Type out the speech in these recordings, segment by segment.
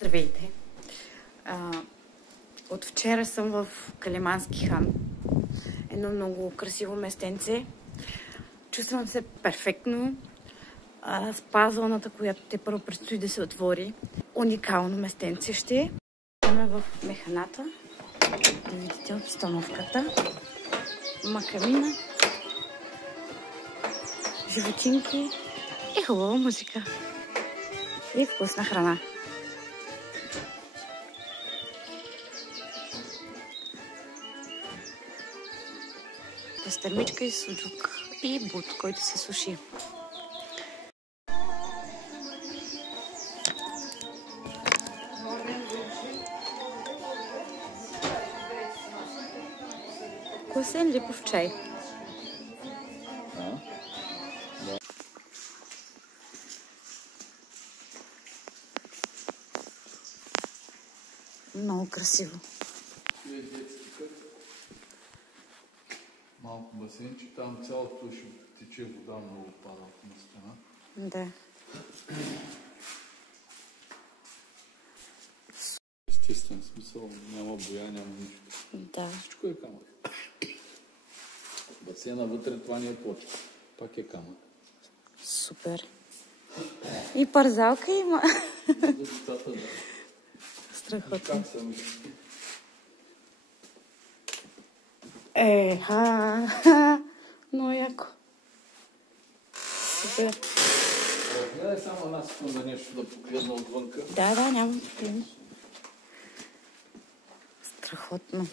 Здравейте! От вчера съм в Калимански хан. Едно много красиво местенце. Чувствам се перфектно. Спа-зоната, която те първо предстои да се отвори. Уникално местенце ще е. Сме в механата. Да видите обстановката. Макамина. Животинки и хубава музика. И вкусна храна. Пастърмичка и суджук. И бут, който се суши. Вкусен липов чай. Много красиво. Малко басейнче, там цялото ще тече вода, много пада на стена. Да. Естествен смисъл, няма боя, няма нищо. Да. Всичко е камък. Басейна вътре, това не е почва. Пак е камък. Супер. И парзалка има. За децата, да. Страхотно. Как съм? Много яко. Супер. Гледай само една секунда нещо да погледна отвънка. Да, нямам проблем. Страхотно.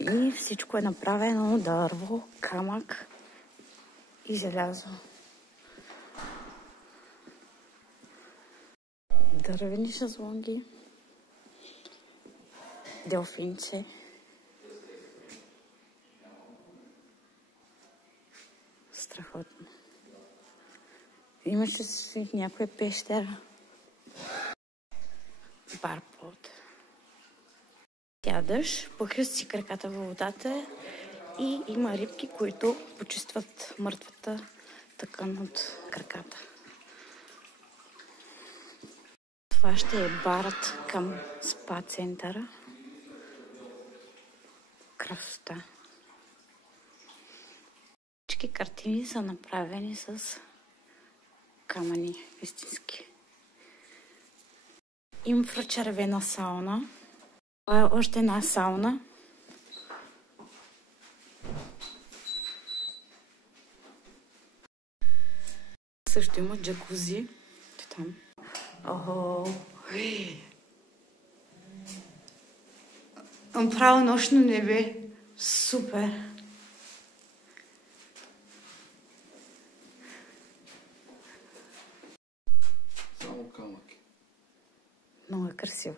И всичко е направено от дърво, камък и желязо. Дървени шезлонги. Делфинче. Страхотно. Имаше си някоя пещера. Барпот. Сядаш, пъхаш си краката във водата и има рибки, които почистват мъртвата тъкан от краката. Това ще е барът към спа центъра. Красота. Всички картини са направени с камъни истински. Инфрачервена сауна. Това е още една сауна. Също има джакузи. Там. Право нощно небе. Супер. Само камък. Много е красиво.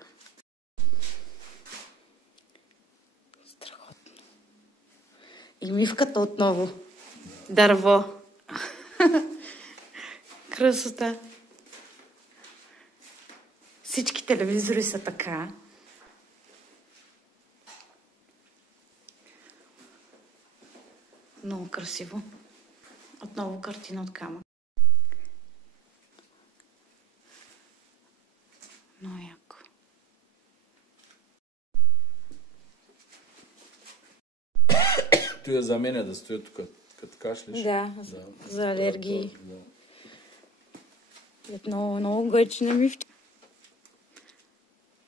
Страхотно. И мивката отново. Дърво. Красота. Всички телевизори са така. Много красиво. Отново картина от камък. Много яко. Той е за мен да стоя тук, като кашлиш. Да, за алергии. Да. Много гъчни мивки.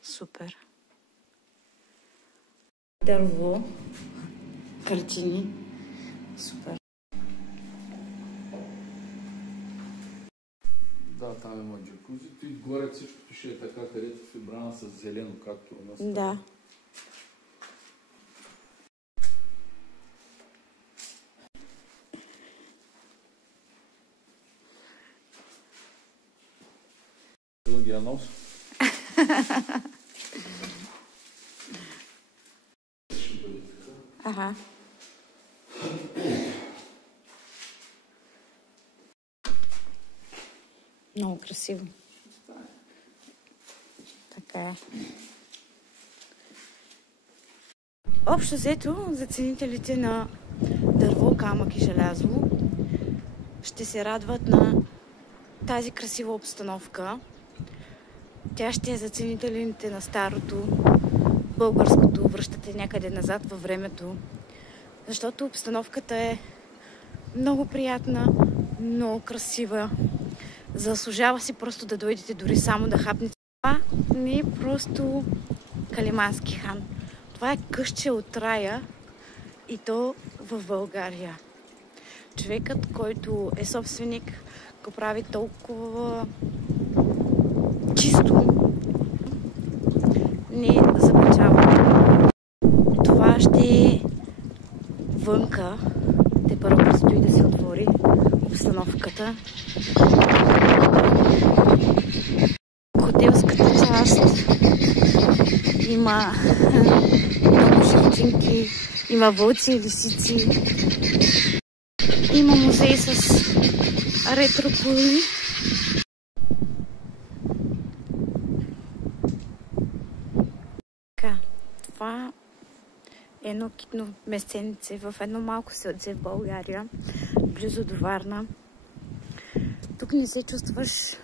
Супер. Дърво. Картини. Супер. Да, там има джакузи. И горе всичкото ще е така, където фибрана с зелено, както у нас. Да. Дългия нос. Ага. Много красиво. Така е. Общо взето, за ценителите на дърво, камък и желязо ще се радват на тази красива обстановка. Тя ще е за ценителите на старото, българското, връщате някъде назад във времето, защото обстановката е много приятна, много красива. Заслужава си просто да дойдете, дори само да хапнете. Това не е просто Калимански хан. Това е къща от рая и то в България. Човекът, който е собственик, го прави толкова чисто, не запечава. Това ще е вънка. Те първо предстои да се отвори обстановката. Хотелската част има много животинки, има вълци и лисици. Има музей с ретро коли. Това е едно китно местенце в едно малко селце в България, близо до Варна. Тук не се чувстваш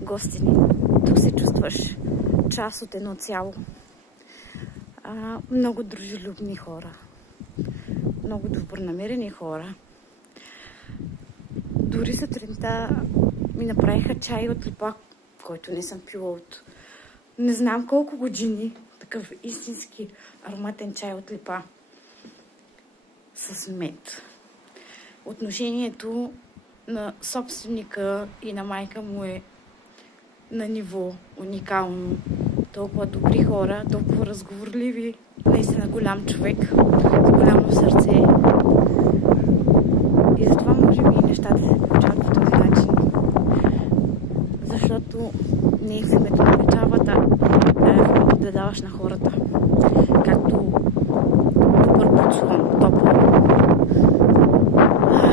гостинин. Тук се чувстваш част от едно цяло. Много дружелюбни хора. Много добронамерени хора. Дори сутринта ми направиха чай от липа, който не съм пила от не знам колко години. Такъв истински ароматен чай от липа с мед. Отношението на собственика и на майка му е на ниво уникално. Толкова добри хора, толкова разговорливи. Наистина голям човек, с голямо сърце. И затова може би нещата се получават по този начин. Защото не е в името на печалбата, а е в името да даваш на хората. Както добър подслон, топъл,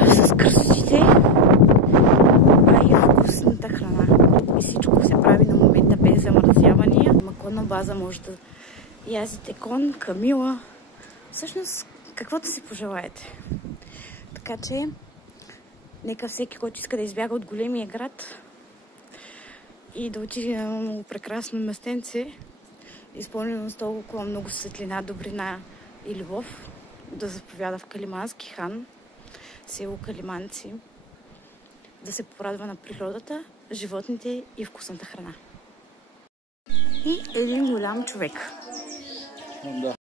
с красотите, а и вкусната храна. И всичко се прави на момента без замразявания. На конна база може да язите кон, камила, всъщност каквото си пожелаете. Така че, нека всеки, който иска да избяга от големия град и да отиде на много прекрасно местенце, изпълнено с толкова много светлина, добрина и любов, да заповяда в Калимански хан, село Калиманци, да се порадва на природата, животните и вкусната храна. И един голям човек. Да.